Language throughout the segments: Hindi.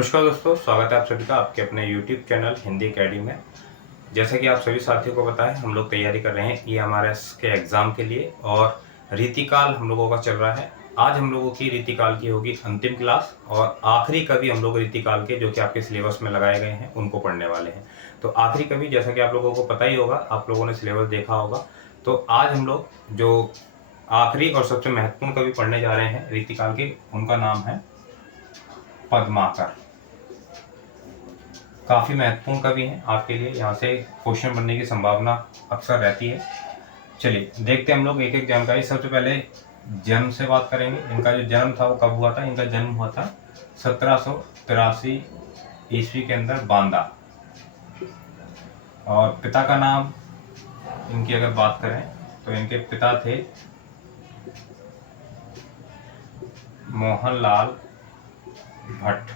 नमस्कार दोस्तों, स्वागत है आप सभी का आपके अपने YouTube चैनल हिंदी अकेडमी में। जैसा कि आप सभी साथियों को पता है, हम लोग तैयारी कर रहे हैं EMRS के एग्ज़ाम के लिए और रीतिकाल हम लोगों का चल रहा है। आज हम लोगों की रीतिकाल की होगी अंतिम क्लास और आखिरी कवि हम लोग रीतिकाल के जो कि आपके सिलेबस में लगाए गए हैं उनको पढ़ने वाले हैं। तो आखिरी कवि, जैसा कि आप लोगों को पता ही होगा, आप लोगों ने सिलेबस देखा होगा, तो आज हम लोग जो आखिरी और सबसे महत्वपूर्ण कवि पढ़ने जा रहे हैं रीतिकाल के, उनका नाम है पद्माकर। काफ़ी महत्वपूर्ण कवि हैं आपके लिए, यहाँ से क्वेश्चन बनने की संभावना अक्सर रहती है। चलिए देखते हैं हम लोग एक एक जानकारी। सबसे पहले जन्म से बात करेंगे। इनका जो जन्म था वो कब हुआ था? इनका जन्म हुआ था 1783 ईस्वी के अंदर बांदा। और पिता का नाम इनकी अगर बात करें तो इनके पिता थे मोहनलाल भट्ट।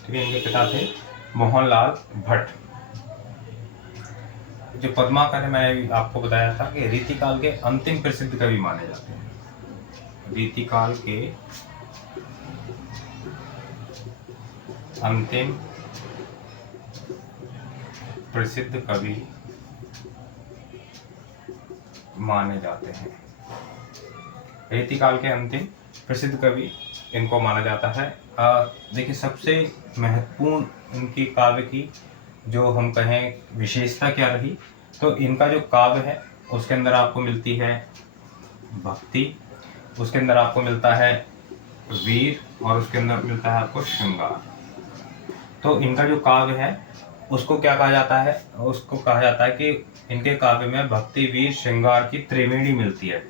ठीक है, इनके पिता थे मोहनलाल भट्ट। जो पद्माकर है, मैंने आपको बताया था कि रीतिकाल के अंतिम प्रसिद्ध कवि माने जाते हैं। रीतिकाल के अंतिम प्रसिद्ध कवि माने जाते हैं। रीतिकाल के अंतिम प्रसिद्ध कवि इनको माना जाता है। देखिए, सबसे महत्वपूर्ण इनकी काव्य की जो हम कहें विशेषता क्या रही, तो इनका जो काव्य है उसके अंदर आपको मिलती है भक्ति, उसके अंदर आपको मिलता है वीर और उसके अंदर मिलता है आपको श्रृंगार। तो इनका जो काव्य है उसको क्या कहा जाता है? उसको कहा जाता है कि इनके काव्य में भक्ति, वीर, श्रृंगार की त्रिवेणी मिलती है।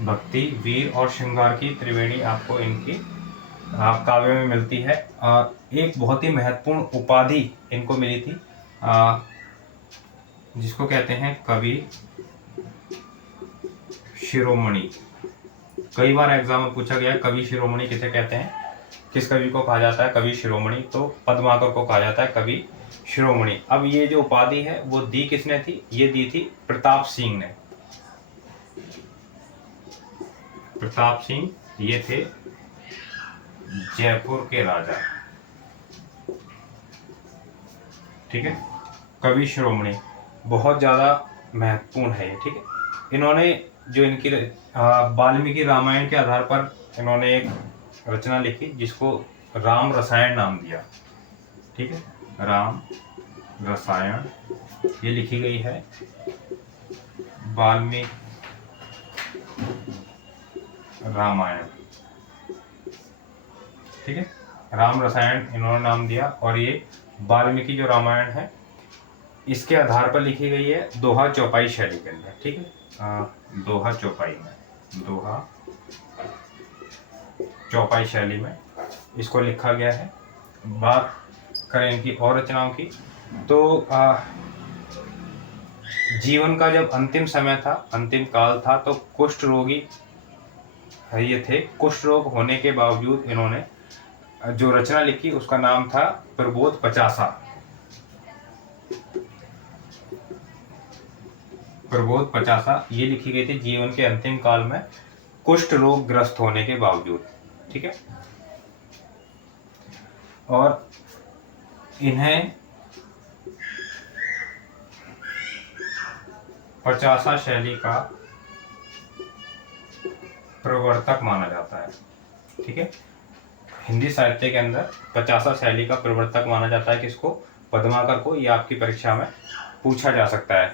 भक्ति, वीर और श्रृंगार की त्रिवेणी आपको इनकी काव्य में मिलती है। एक बहुत ही महत्वपूर्ण उपाधि इनको मिली थी, जिसको कहते हैं कवि शिरोमणि। कई बार एग्जाम में पूछा गया है कवि शिरोमणि किसे कहते हैं, किस कवि को कहा जाता है कवि शिरोमणि? तो पद्माकर को कहा जाता है कवि शिरोमणि। अब ये जो उपाधि है वो दी किसने थी? ये दी थी प्रताप सिंह ने। प्रताप सिंह ये थे जयपुर के राजा। ठीक है, कवि शिरोमणि बहुत ज्यादा महत्वपूर्ण है ये। ठीक है, इन्होंने जो इनकी वाल्मीकि रामायण के आधार पर इन्होंने एक रचना लिखी जिसको राम रसायन नाम दिया। ठीक है, राम रसायन ये लिखी गई है वाल्मीकि रामायण। ठीक है, राम रसायन इन्होंने नाम दिया और ये वाल्मीकि जो रामायण है इसके आधार पर लिखी गई है दोहा चौपाई शैली के अंदर। ठीक है, दोहा चौपाई में, दोहा चौपाई शैली में इसको लिखा गया है। बात करें इनकी और रचनाओं की तो जीवन का जब अंतिम समय था, अंतिम काल था, तो कुष्ठ रोगी ये थे। कुष्ठ रोग होने के बावजूद इन्होंने जो रचना लिखी उसका नाम था प्रबोध पचासा। प्रबोध पचासा ये लिखी गई थी जीवन के अंतिम काल में कुष्ठ रोग ग्रस्त होने के बावजूद। ठीक है, और इन्हें पचासा शैली का प्रवर्तक माना जाता है। ठीक है, हिंदी साहित्य के अंदर पचासा शैली का प्रवर्तक माना जाता है किसको? पद्माकर को। ये आपकी परीक्षा में पूछा जा सकता है।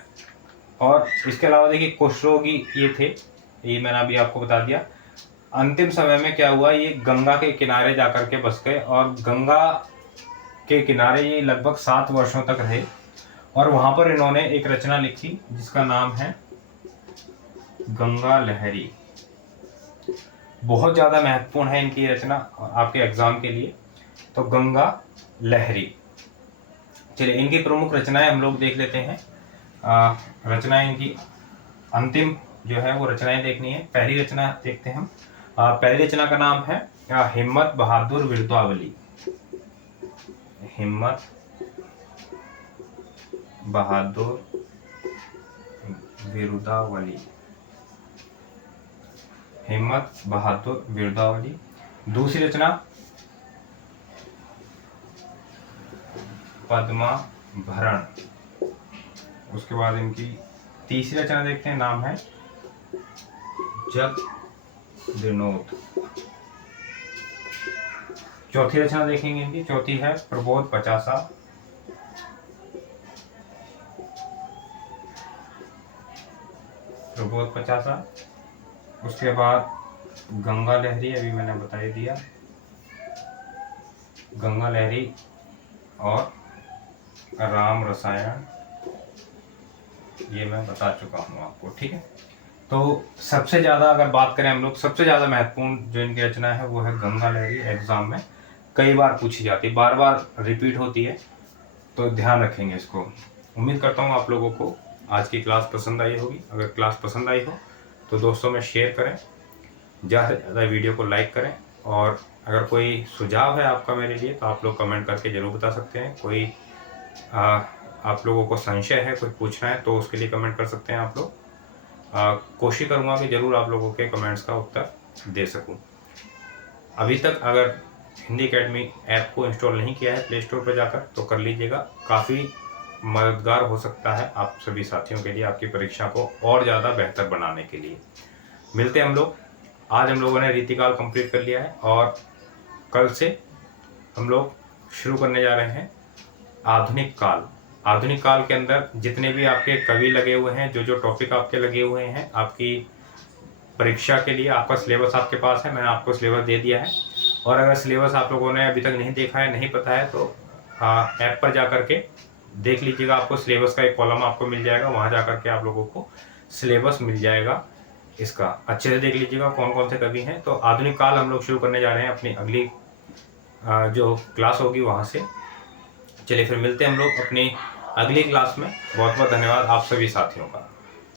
और इसके अलावा देखिए, कुष्ठ रोगी ये थे, ये मैंने अभी आपको बता दिया। अंतिम समय में क्या हुआ, ये गंगा के किनारे जाकर के बस गए और गंगा के किनारे ये लगभग 7 वर्षों तक रहे और वहां पर इन्होंने एक रचना लिखी जिसका नाम है गंगा लहरी। बहुत ज्यादा महत्वपूर्ण है इनकी रचना आपके एग्जाम के लिए, तो गंगा लहरी। चलिए इनकी प्रमुख रचनाएं हम लोग देख लेते हैं। रचनाएं इनकी अंतिम जो है वो रचनाएं देखनी है। पहली रचना देखते हैं हम। पहली रचना का नाम है हिम्मत बहादुर विरुदावली। हिम्मत बहादुर विरुदावली। हिम्मत बहादुर वीरदावली। दूसरी रचना पद्माभरण। उसके बाद इनकी तीसरी रचना देखते हैं, नाम है जगविनोद। चौथी रचना देखेंगे इनकी, चौथी है प्रबोध पचासा। प्रबोध पचासा। उसके बाद गंगा लहरी, अभी मैंने बता ही दिया, गंगा लहरी और राम रसायन, ये मैं बता चुका हूँ आपको, ठीक है। तो सबसे ज़्यादा अगर बात करें हम लोग, सबसे ज़्यादा महत्वपूर्ण जो इनकी रचना है वो है गंगा लहरी। एग्जाम में कई बार पूछी जाती है, बार बार रिपीट होती है, तो ध्यान रखेंगे इसको। उम्मीद करता हूँ आप लोगों को आज की क्लास पसंद आई होगी। अगर क्लास पसंद आई हो तो दोस्तों में शेयर करें, ज़्यादा से ज़्यादा वीडियो को लाइक करें, और अगर कोई सुझाव है आपका मेरे लिए तो आप लोग कमेंट करके ज़रूर बता सकते हैं। कोई आप लोगों को संशय है, कुछ पूछना है तो उसके लिए कमेंट कर सकते हैं आप लोग। कोशिश करूँगा कि ज़रूर आप लोगों के कमेंट्स का उत्तर दे सकूँ। अभी तक अगर हिंदी अकेडमी ऐप को इंस्टॉल नहीं किया है प्ले स्टोर पर जाकर तो कर लीजिएगा, काफ़ी मददगार हो सकता है आप सभी साथियों के लिए, आपकी परीक्षा को और ज़्यादा बेहतर बनाने के लिए। मिलते हैं हम लोग। आज हम लोगों ने रीतिकाल कंप्लीट कर लिया है और कल से हम लोग शुरू करने जा रहे हैं आधुनिक काल। आधुनिक काल के अंदर जितने भी आपके कवि लगे हुए हैं, जो टॉपिक आपके लगे हुए हैं आपकी परीक्षा के लिए, आपका सिलेबस आपके पास है, मैंने आपको सिलेबस दे दिया है। और अगर सिलेबस आप लोगों ने अभी तक नहीं देखा है, नहीं पता है, तो ऐप पर जा कर के देख लीजिएगा। आपको सिलेबस का एक कॉलम आपको मिल जाएगा, वहाँ जा कर के आप लोगों को सिलेबस मिल जाएगा। इसका अच्छे से देख लीजिएगा कौन कौन से कवि हैं। तो आधुनिक काल हम लोग शुरू करने जा रहे हैं अपनी अगली जो क्लास होगी वहाँ से। चलिए फिर मिलते हैं हम लोग अपनी अगली क्लास में। बहुत बहुत धन्यवाद आप सभी साथियों का।